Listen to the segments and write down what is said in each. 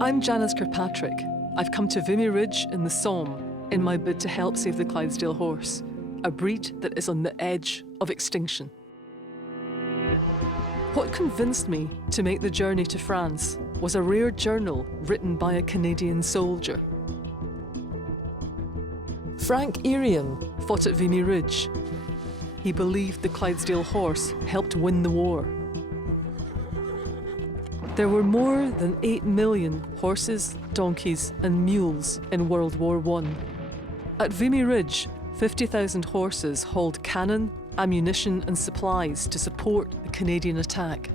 I'm Janice Kirkpatrick. I've come to Vimy Ridge in the Somme in my bid to help save the Clydesdale horse, a breed that is on the edge of extinction. What convinced me to make the journey to France was a rare journal written by a Canadian soldier. Frank Iriam fought at Vimy Ridge. He believed the Clydesdale horse helped win the war. There were more than 8 million horses, donkeys and mules in World War I. At Vimy Ridge, 50,000 horses hauled cannon, ammunition and supplies to support the Canadian attack.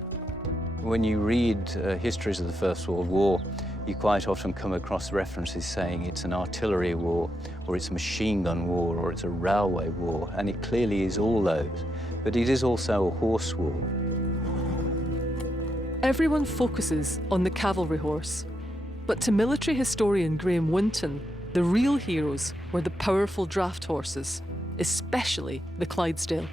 When you read histories of the First World War, you quite often come across references saying it's an artillery war, or it's a machine gun war, or it's a railway war, and it clearly is all those. But it is also a horse war. Everyone focuses on the cavalry horse, but to military historian Graham Winton, the real heroes were the powerful draft horses, especially the Clydesdale.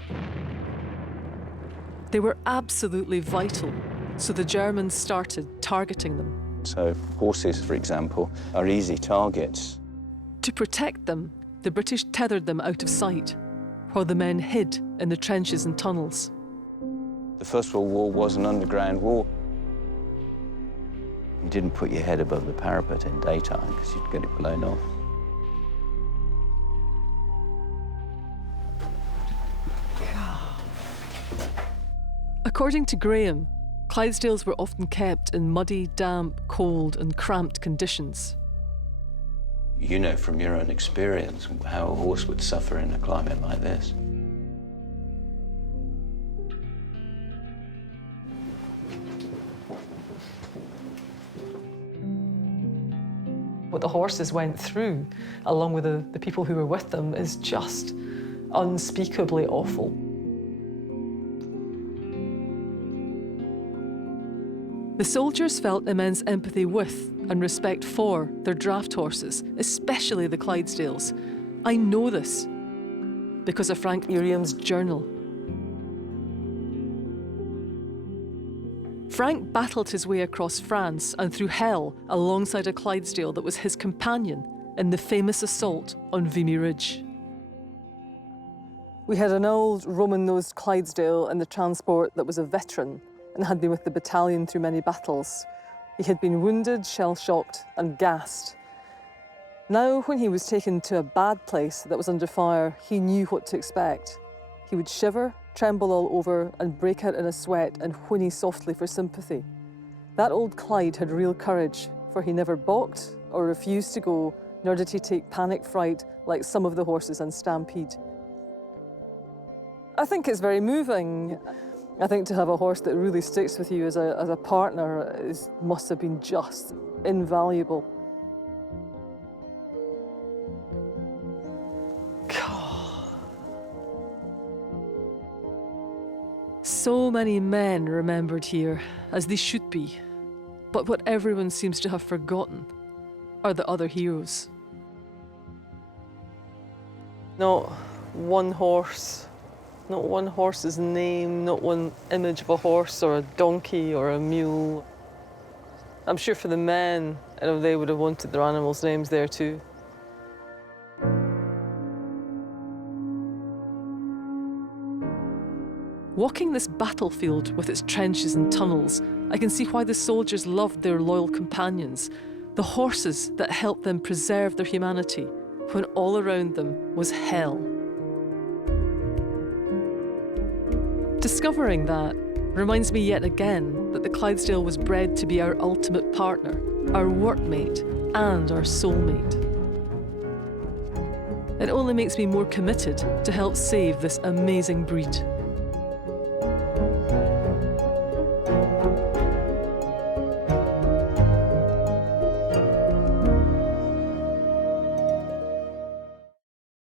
They were absolutely vital, so the Germans started targeting them. So horses, for example, are easy targets. To protect them, the British tethered them out of sight, while the men hid in the trenches and tunnels. The First World War was an underground war. You didn't put your head above the parapet in daytime because you'd get it blown off. According to Graham, Clydesdales were often kept in muddy, damp, cold and cramped conditions. You know from your own experience how a horse would suffer in a climate like this. What the horses went through, along with the people who were with them, is just unspeakably awful. The soldiers felt immense empathy with and respect for their draft horses, especially the Clydesdales. I know this because of Frank Iriam's journal. Frank battled his way across France and through hell alongside a Clydesdale that was his companion in the famous assault on Vimy Ridge. We had an old Roman-nosed Clydesdale in the transport that was a veteran and had been with the battalion through many battles. He had been wounded, shell-shocked and gassed. Now, when he was taken to a bad place that was under fire, he knew what to expect. He would shiver, tremble all over and break out in a sweat and whinny softly for sympathy. That old Clyde had real courage, for he never balked or refused to go, nor did he take panic fright like some of the horses on Stampede. I think it's very moving. I think to have a horse that really sticks with you as a partner must have been just invaluable. So many men remembered here, as they should be. But what everyone seems to have forgotten are the other heroes. Not one horse. Not one horse's name, not one image of a horse or a donkey or a mule. I'm sure for the men, they would have wanted their animals' names there too. Walking this battlefield with its trenches and tunnels, I can see why the soldiers loved their loyal companions, the horses that helped them preserve their humanity when all around them was hell. Discovering that reminds me yet again that the Clydesdale was bred to be our ultimate partner, our workmate and our soulmate. It only makes me more committed to help save this amazing breed.